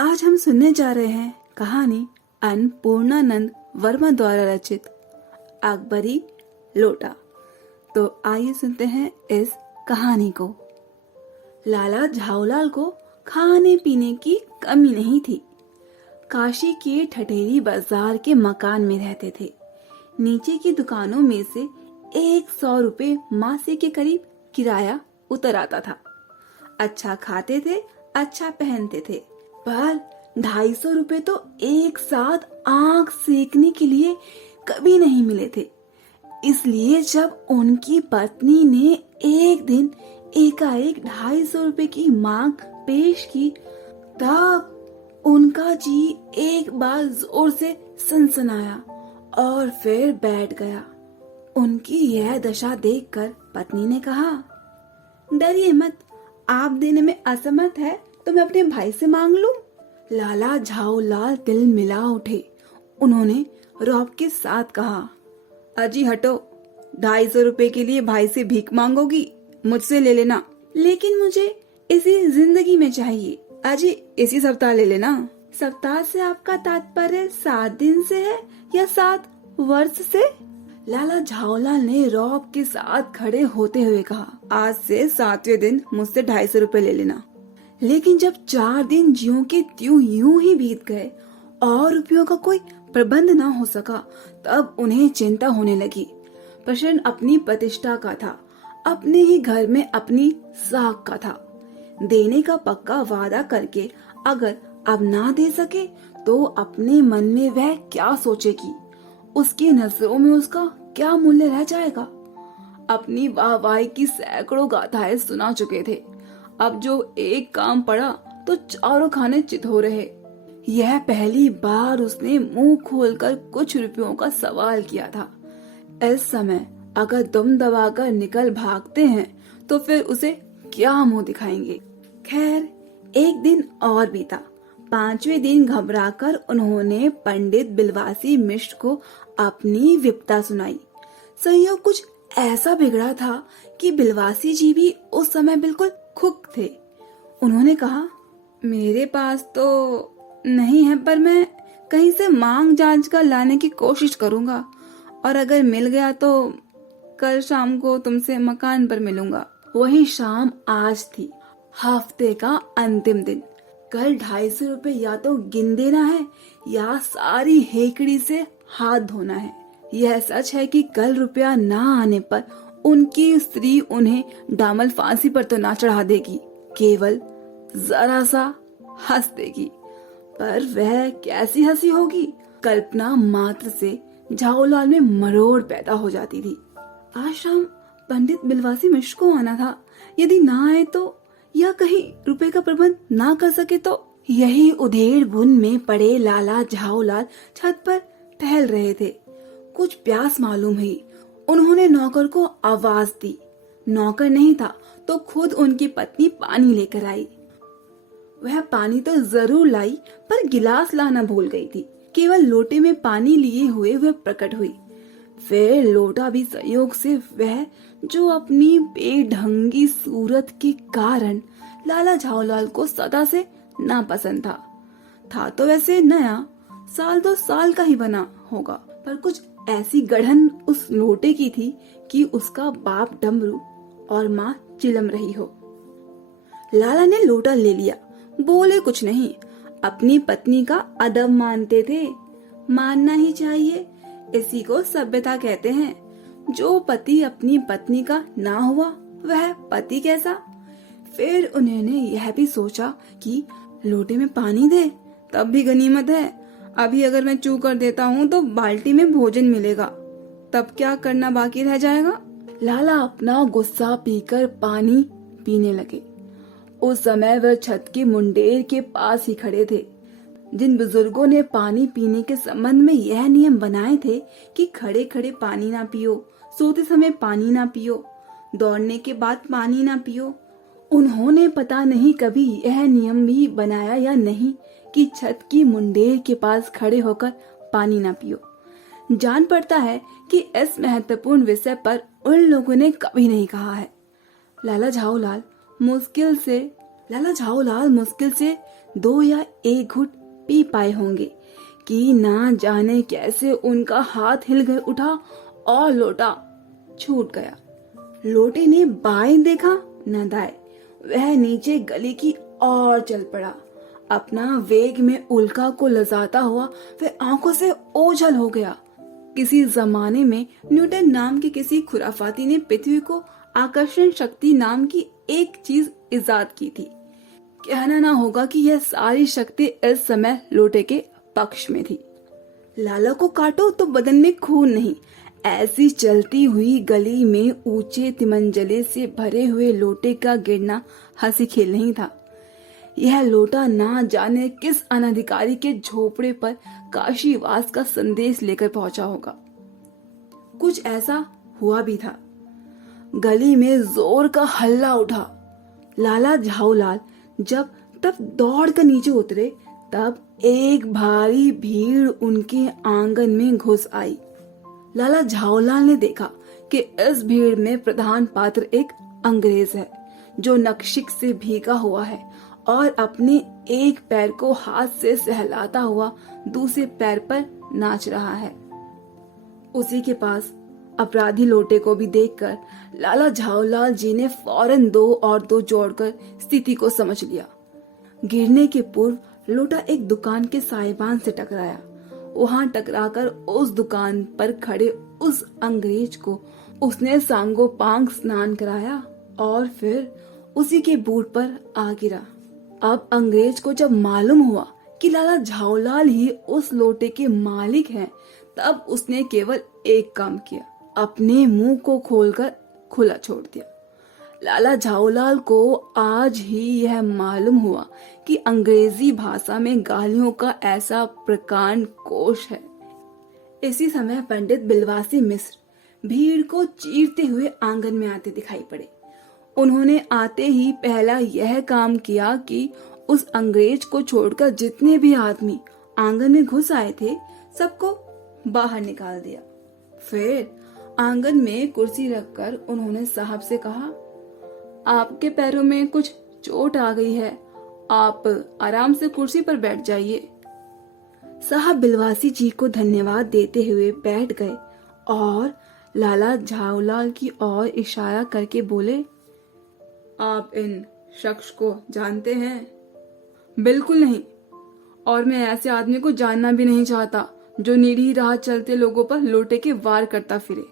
आज हम सुनने जा रहे हैं कहानी अन्नपूर्णानंद वर्मा द्वारा रचित अकबरी लोटा। तो आइए सुनते हैं इस कहानी को। लाला झाऊलाल को खाने पीने की कमी नहीं थी। काशी के ठठेरी बाजार के मकान में रहते थे। नीचे की दुकानों में से 100 रुपए मासिक के करीब किराया उतर आता था। अच्छा खाते थे, अच्छा पहनते थे, पर 250 रुपए तो एक साथ आंख सेकने के लिए कभी नहीं मिले थे। इसलिए जब उनकी पत्नी ने एक दिन एकाएक 250 रुपए की मांग पेश की, तब उनका जी एक बार जोर से सनसनाया और फिर बैठ गया। उनकी यह दशा देखकर पत्नी ने कहा, डरिए मत, आप देने में असमर्थ है तो मैं अपने भाई से मांग लूं। लाला झाऊलाल दिल मिला उठे। उन्होंने रौब के साथ कहा, अजी हटो, 250 रुपए के लिए भाई से भीख मांगोगी? मुझसे ले लेना, लेकिन मुझे इसी जिंदगी में चाहिए। अजी इसी सप्ताह ले लेना। सप्ताह से आपका तात्पर्य 7 दिन से है या 7 वर्ष से? लाला झाऊलाल ने रौब के साथ खड़े होते हुए कहा, आज से 7वें दिन मुझसे 250 रुपए ले लेना। लेकिन जब 4 दिन ज्यों के त्यों यूं ही बीत गए और रुपयों का कोई प्रबंध न हो सका, तब उन्हें चिंता होने लगी। प्रश्न अपनी प्रतिष्ठा का था, अपने ही घर में अपनी साख का था। देने का पक्का वादा करके अगर अब ना दे सके तो अपने मन में वह क्या सोचेगी? उसकी नजरों में उसका क्या मूल्य रह जाएगा? अपनी वाहवाही की सैकड़ों गाथाएं सुना चुके थे। अब जो एक काम पड़ा तो चारों खाने चित हो रहे। यह पहली बार उसने मुंह खोलकर कुछ रुपयों का सवाल किया था। इस समय अगर दम दबाकर निकल भागते हैं तो फिर उसे क्या मुंह दिखाएंगे? खैर, एक दिन और बीता। 5वें दिन घबराकर उन्होंने पंडित बिलवासी मिश्र को अपनी विपदा सुनाई। संयोग कुछ ऐसा बिगड़ा था कि बिलवासी जी भी उस समय बिल्कुल खुक थे। उन्होंने कहा, मेरे पास तो नहीं है, पर मैं कहीं से मांग जांच कर लाने की कोशिश करूंगा, और अगर मिल गया तो कल शाम को तुमसे मकान पर मिलूंगा। वही शाम आज थी, हफ्ते का अंतिम दिन। कल 250 रुपए या तो गिन देना है या सारी हेकड़ी से हाथ धोना है। यह सच है कि कल रुपया ना आने पर उनकी स्त्री उन्हें डामल फांसी पर तो ना चढ़ा देगी, केवल जरा सा हंस देगी। पर वह कैसी हंसी होगी? कल्पना मात्र से झाऊलाल में मरोड़ पैदा हो जाती थी। आज शाम पंडित बिलवासी मिश्र को आना था। यदि ना आए तो, या कहीं रुपए का प्रबंध ना कर सके तो? यही उधेड़ बुन में पड़े लाला झाऊलाल छत पर टहल रहे थे। कुछ प्यास मालूम हुई। उन्होंने नौकर को आवाज दी। नौकर नहीं था तो खुद उनकी पत्नी पानी लेकर आई। वह पानी तो जरूर लाई, पर गिलास लाना भूल गई थी। केवल लोटे में पानी लिए हुए वह प्रकट हुई। फिर लोटा भी संयोग से वह जो अपनी बेढंगी सूरत के कारण लाला झाऊलाल को सदा से नापसंद था तो वैसे नया, 1-2 साल का ही बना होगा, पर कुछ ऐसी गढ़न उस लोटे की थी कि उसका बाप डमरू और माँ चिलम रही हो। लाला ने लोटा ले लिया, बोले कुछ नहीं। अपनी पत्नी का अदब मानते थे। मानना ही चाहिए, इसी को सभ्यता कहते हैं। जो पति अपनी पत्नी का ना हुआ वह पति कैसा? फिर उन्होंने यह भी सोचा कि लोटे में पानी दे तब भी गनीमत है। अभी अगर मैं चू कर देता हूँ तो बाल्टी में भोजन मिलेगा, तब क्या करना बाकी रह जाएगा? लाला अपना गुस्सा पीकर पानी पीने लगे। उस समय वह छत के मुंडेर के पास ही खड़े थे। जिन बुजुर्गों ने पानी पीने के संबंध में यह नियम बनाए थे कि खड़े खड़े पानी ना पियो, सोते समय पानी ना पियो, दौड़ने के बाद पानी ना पियो, उन्होंने पता नहीं कभी यह नियम भी बनाया या नहीं कि छत की मुंडेर के पास खड़े होकर पानी ना पियो। जान पड़ता है कि इस महत्वपूर्ण विषय पर उन लोगों ने कभी नहीं कहा है। लाला झाऊलाल मुश्किल से 2 या 1 घुट पी पाए होंगे कि ना जाने कैसे उनका हाथ हिलकर उठा और लोटा छूट गया। लोटे ने बाएं देखा न दाएं, वह नीचे गली की ओर चल पड़ा। अपना वेग में उल्का को लजाता हुआ वह आंखों से ओझल हो गया। किसी जमाने में न्यूटन नाम के किसी खुराफाती ने पृथ्वी को आकर्षण शक्ति नाम की एक चीज इजाद की थी। कहना ना होगा कि यह सारी शक्ति इस समय लोटे के पक्ष में थी। लाला को काटो तो बदन में खून नहीं, ऐसी चलती हुई गली में ऊंचे तिमंजले से भरे हुए लोटे का गिरना हंसी खेल नहीं था। यह लोटा ना जाने किस अनधिकारी के झोपड़े पर काशीवास का संदेश लेकर पहुंचा होगा। कुछ ऐसा हुआ भी था। गली में जोर का हल्ला उठा। लाला झाऊलाल जब तब दौड़ कर नीचे उतरे, तब एक भारी भीड़ उनके आंगन में घुस आई। लाला झाऊलाल ने देखा कि इस भीड़ में प्रधान पात्र एक अंग्रेज है जो नक्शिक से भीगा हुआ है और अपने एक पैर को हाथ से सहलाता हुआ दूसरे पैर पर नाच रहा है। उसी के पास अपराधी लोटे को भी देखकर लाला झाऊलाल जी ने फौरन 2 और 2 जोड़कर स्थिति को समझ लिया। गिरने के पूर्व लोटा एक दुकान के साइबान से टकराया। वहां टकराकर उस दुकान पर खड़े उस अंग्रेज को उसने सांगोपांग स्नान कराया और फिर उसी के बूट पर आ गिरा। अब अंग्रेज को जब मालूम हुआ कि लाला झाऊलाल ही उस लोटे के मालिक हैं, तब उसने केवल एक काम किया, अपने मुंह को खोलकर खुला छोड़ दिया। लाला झाऊलाल को आज ही यह मालूम हुआ कि अंग्रेजी भाषा में गालियों का ऐसा प्रकांड कोश है। इसी समय पंडित बिलवासी मिश्र भीड़ को चीरते हुए आंगन में आते दिखाई पड़े। उन्होंने आते ही पहला यह काम किया कि उस अंग्रेज को छोड़कर जितने भी आदमी आंगन में घुस आए थे सबको बाहर निकाल दिया। फिर आंगन में कुर्सी रखकर उन्होंने साहब से कहा, आपके पैरों में कुछ चोट आ गई है, आप आराम से कुर्सी पर बैठ जाइए। साहब बिलवासी जी को धन्यवाद देते हुए बैठ गए और लाला झाऊलाल की ओर इशारा करके बोले, आप इन शख्स को जानते हैं? बिल्कुल नहीं, और मैं ऐसे आदमी को जानना भी नहीं चाहता जो निरीह राह चलते लोगों पर लोटे के वार करता फिरे।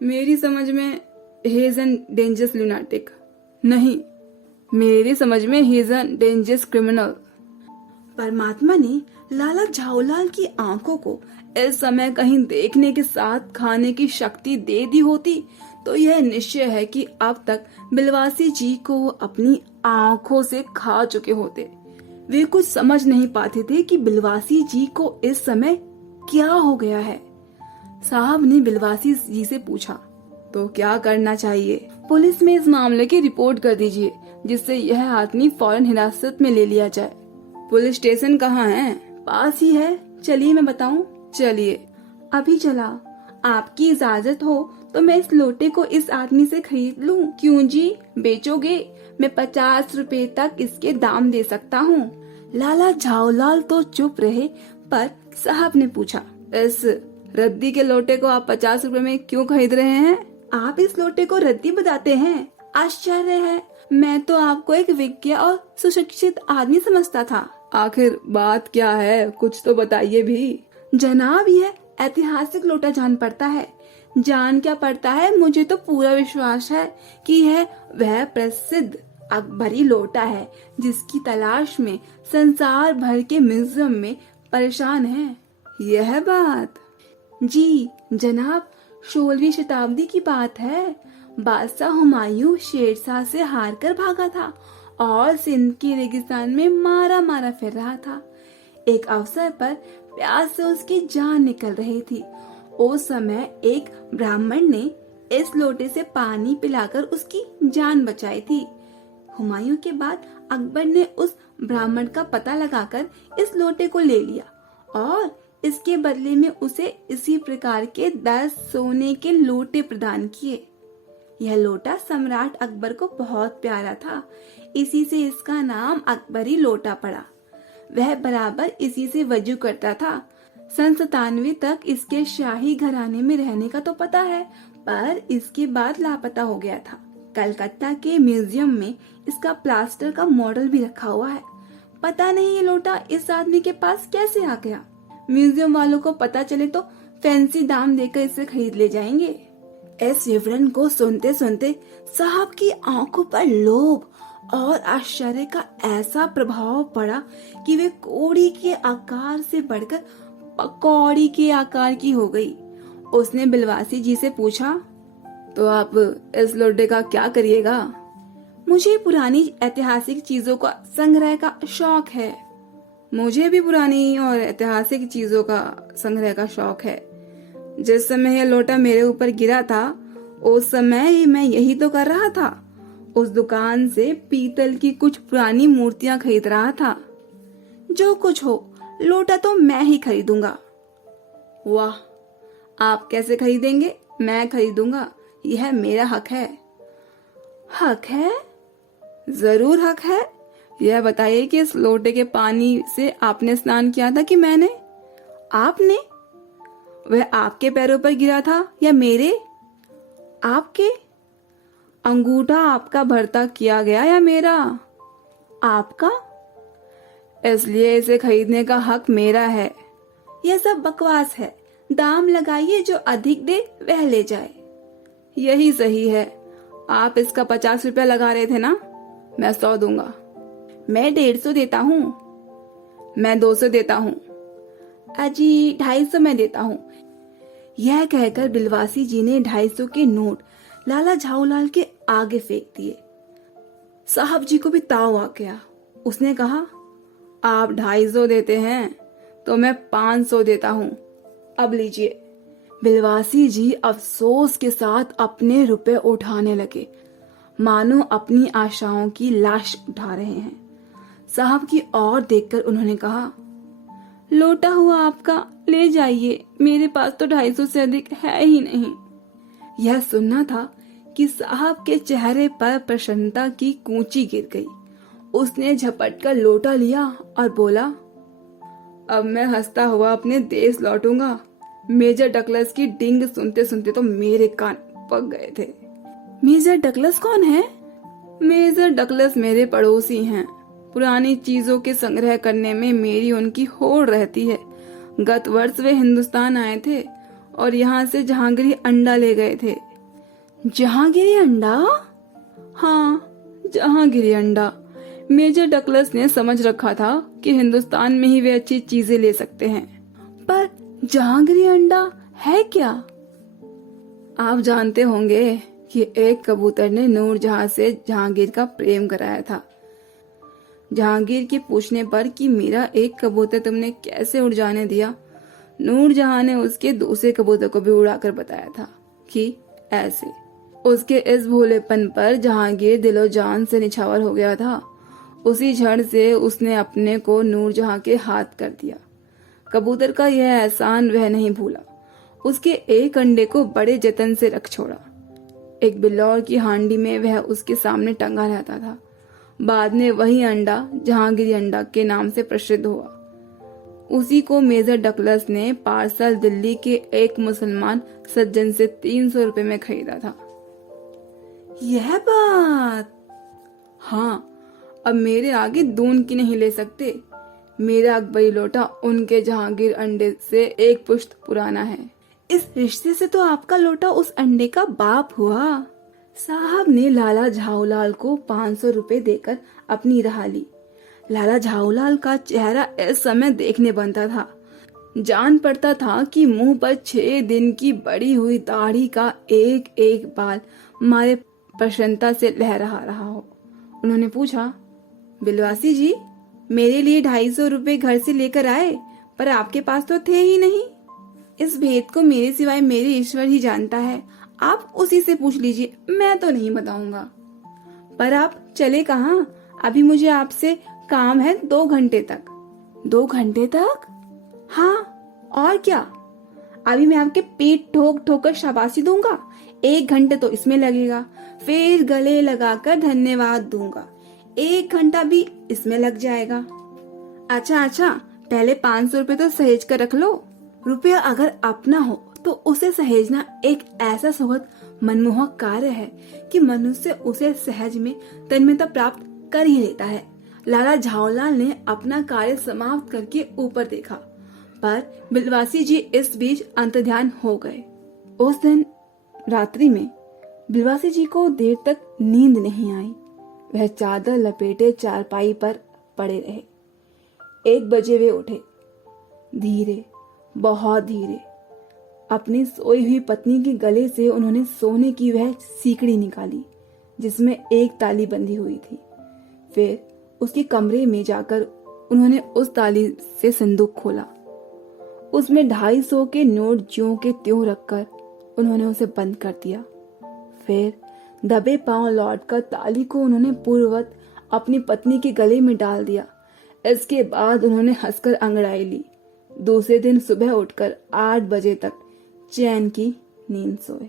मेरी समझ में he is an dangerous lunatic. नहीं, मेरी समझ में he is an dangerous criminal. परमात्मा ने लाला झाऊलाल की आंखों को इस समय कहीं देखने के साथ खाने की शक्ति दे दी होती तो यह निश्चय है कि अब तक बिलवासी जी को अपनी आंखों से खा चुके होते। वे कुछ समझ नहीं पाते थे कि बिलवासी जी को इस समय क्या हो गया है। साहब ने बिलवासी जी से पूछा, तो क्या करना चाहिए? पुलिस में इस मामले की रिपोर्ट कर दीजिए जिससे यह आदमी फौरन हिरासत में ले लिया जाए। पुलिस स्टेशन कहाँ है? पास ही है, चलिए मैं बताऊं। चलिए। अभी चला। आपकी इजाजत हो तो मैं इस लोटे को इस आदमी से खरीद लूं। क्यों जी, बेचोगे? मैं 50 रुपए तक इसके दाम दे सकता हूँ। लाला झाऊलाल तो चुप रहे, पर साहब ने पूछा, इस रद्दी के लोटे को आप 50 रुपए में क्यों खरीद रहे हैं? आप इस लोटे को रद्दी बताते हैं? आश्चर्य है, मैं तो आपको एक विज्ञ और सुशिक्षित आदमी समझता था। आखिर बात क्या है, कुछ तो बताइए भी। जनाब, यह ऐतिहासिक लोटा जान पड़ता है। जान क्या पड़ता है, मुझे तो पूरा विश्वास है कि यह वह प्रसिद्ध अकबरी लोटा है जिसकी तलाश में संसार भर के म्यूजियम में परेशान है। यह बात? जी जनाब, 16वीं शताब्दी की बात है। बादशाह हुमायूं शेरशाह से हार कर भागा था और सिंध के रेगिस्तान में मारा मारा फिर रहा था। एक अवसर पर प्यास से उसकी जान निकल रही थी। उस समय एक ब्राह्मण ने इस लोटे से पानी पिलाकर उसकी जान बचाई थी। हुमायूं के बाद अकबर ने उस ब्राह्मण का पता लगाकर इस लोटे को ले लिया और इसके बदले में उसे इसी प्रकार के 10 सोने के लोटे प्रदान किए। यह लोटा सम्राट अकबर को बहुत प्यारा था, इसी से इसका नाम अकबरी लोटा पड़ा। वह बराबर इसी से वजू करता था। सन 97 तक इसके शाही घराने में रहने का तो पता है, पर इसके बाद लापता हो गया था। कलकत्ता के म्यूजियम में इसका प्लास्टर का मॉडल भी रखा हुआ है। पता नहीं ये लोटा इस आदमी के पास कैसे आ गया। म्यूजियम वालों को पता चले तो फैंसी दाम देकर इसे खरीद ले जाएंगे। इस विवरण को सुनते सुनते साहब की आंखों पर लोभ और आश्चर्य का ऐसा प्रभाव पड़ा कि वे कोड़ी के आकार से बढ़कर पकौड़ी के आकार की हो गई। उसने बिलवासी जी से पूछा, तो आप इस लोटे का क्या करिएगा? मुझे पुरानी ऐतिहासिक चीजों का संग्रह का शौक है। मुझे भी पुरानी और ऐतिहासिक चीजों का संग्रह का शौक है। जिस समय यह लोटा मेरे ऊपर गिरा था उस समय ही मैं यही तो कर रहा था। उस दुकान से पीतल की कुछ पुरानी मूर्तियां खरीद रहा था। जो कुछ हो, लोटा तो मैं ही खरीदूंगा। वाह, आप कैसे खरीदेंगे? मैं खरीदूंगा, यह मेरा हक है। हक है? जरूर हक है। यह बताइए कि इस लोटे के पानी से आपने स्नान किया था कि मैंने? आपने? वह आपके पैरों पर गिरा था या मेरे? आपके। अंगूठा आपका भरता किया गया या मेरा? आपका। इसलिए इसे खरीदने का हक मेरा है। यह सब बकवास है। दाम लगाइए, जो अधिक दे वह ले जाए। यही सही है। आप इसका 50 रुपया लगा रहे थे ना? मैं 100 दूंगा। मैं 150 देता हूँ। मैं 200 देता हूँ। अजी 250 मैं देता हूँ। यह कहकर बिलवासी जी ने 250 के नोट लाला झाऊलाल के आगे फेंक दिए। साहब जी को भी ताव आ गया। उसने कहा, आप 250 देते हैं तो मैं 500 देता हूँ। अब लीजिए। बिलवासी जी अफसोस के साथ अपने रुपए उठाने लगे, मानो अपनी आशाओं की लाश उठा रहे हैं। साहब की ओर देखकर उन्होंने कहा, लोटा हुआ आपका, ले जाइए। मेरे पास तो 250 से अधिक है ही नहीं। यह सुनना था कि साहब के चेहरे पर प्रसन्नता की कूंची गिर गई। उसने झपट कर लोटा लिया और बोला, अब मैं हंसता हुआ अपने देश लौटूंगा। मेजर डगलस की डिंग सुनते सुनते तो मेरे कान पक गए थे। मेजर डगलस कौन है? मेजर डगलस मेरे पड़ोसी हैं। पुरानी चीजों के संग्रह करने में मेरी उनकी होड़ रहती है। गत वर्ष वे हिंदुस्तान आए थे और यहाँ से जहांगीरी अंडा ले गए थे। जहांगीरी अंडा? हाँ, जहांगीरी अंडा। मेजर डगलस ने समझ रखा था कि हिंदुस्तान में ही वे अच्छी चीजें ले सकते हैं। पर जहांगीरी अंडा है क्या? आप जानते होंगे कि एक कबूतर ने नूरजहां से जहांगीर का प्रेम कराया था। जहांगीर के पूछने पर कि मेरा एक कबूतर तुमने कैसे उड़ जाने दिया, नूरजहां ने उसके दूसरे कबूतर को भी उड़ाकर बताया था कि ऐसे। उसके इस भोलेपन पर जहांगीर दिलो जान से निछावर हो गया था। उसी क्षण से उसने अपने को नूरजहां के हाथ कर दिया। कबूतर का यह एहसान वह नहीं भूला। उसके एक अंडे को बड़े जतन से रख छोड़ा। एक बिल्लौर की हांडी में वह उसके सामने टंगा रहता था। बाद में वही अंडा जहांगीरी अंडा के नाम से प्रसिद्ध हुआ। उसी को मेजर डगलस ने पार्सल दिल्ली के एक मुसलमान सज्जन से 300 रुपए में खरीदा था। यह बात? हाँ, अब मेरे आगे दून की नहीं ले सकते। मेरा अकबरी लोटा उनके जहांगीर अंडे से एक पुश्त पुराना है। इस रिश्ते से तो आपका लोटा उस अंडे का बाप हुआ। साहब ने लाला झाऊलाल को 500 रुपए देकर अपनी राह ली। लाला झाऊलाल का चेहरा इस समय देखने बनता था। जान पड़ता था कि मुंह पर 6 दिन की बड़ी हुई दाढ़ी का एक एक बाल मारे प्रसन्नता से लहरा रहा हो। उन्होंने पूछा, बिलवासी जी, मेरे लिए 250 रुपए घर से लेकर आए, पर आपके पास तो थे ही नहीं। इस भेद को मेरे सिवाय मेरे ईश्वर ही जानता है। आप उसी से पूछ लीजिए, मैं तो नहीं बताऊंगा। पर आप चले कहाँ? अभी मुझे आपसे काम है 2 घंटे तक। 2 घंटे तक? हाँ, और क्या? अभी मैं आपके पेट ठोक ठोक कर शाबाशी दूंगा। 1 घंटे तो इसमें लगेगा, फिर गले लगाकर धन्यवाद दूंगा। 1 घंटा भी इसमें लग जाएगा। अच्छा, पहले 500 रुपए तो सहेज कर रख लो। रुपया अगर अपना हो तो उसे सहेजना एक ऐसा सुखद मनमोहक कार्य है कि मनुष्य उसे सहज में तन्मयता प्राप्त कर ही लेता है। लाला झाओलाल ने अपना कार्य समाप्त करके ऊपर देखा, पर बिलवासी जी इस बीच अंतर्ध्यान हो गए। उस दिन रात्रि में बिलवासी जी को देर तक नींद नहीं आई। वह चादर लपेटे चारपाई पर पड़े रहे। 1 बजे वे उठे। धीरे, बहुत धीरे अपनी सोई हुई पत्नी के गले से उन्होंने सोने की वह सीकड़ी निकाली जिसमें एक ताली बंधी हुई थी। फिर उसके कमरे में जाकर उन्होंने उस ताली से संदूक खोला। उसमें 250 के नोट ज्यों के त्यों रखकर उन्होंने उसे बंद कर दिया। फिर दबे पांव लौटकर ताली को उन्होंने पूर्ववत अपनी पत्नी के गले में डाल दिया। इसके बाद उन्होंने हंसकर अंगड़ाई ली। दूसरे दिन सुबह उठकर 8 बजे तक चैन की नींद सोए।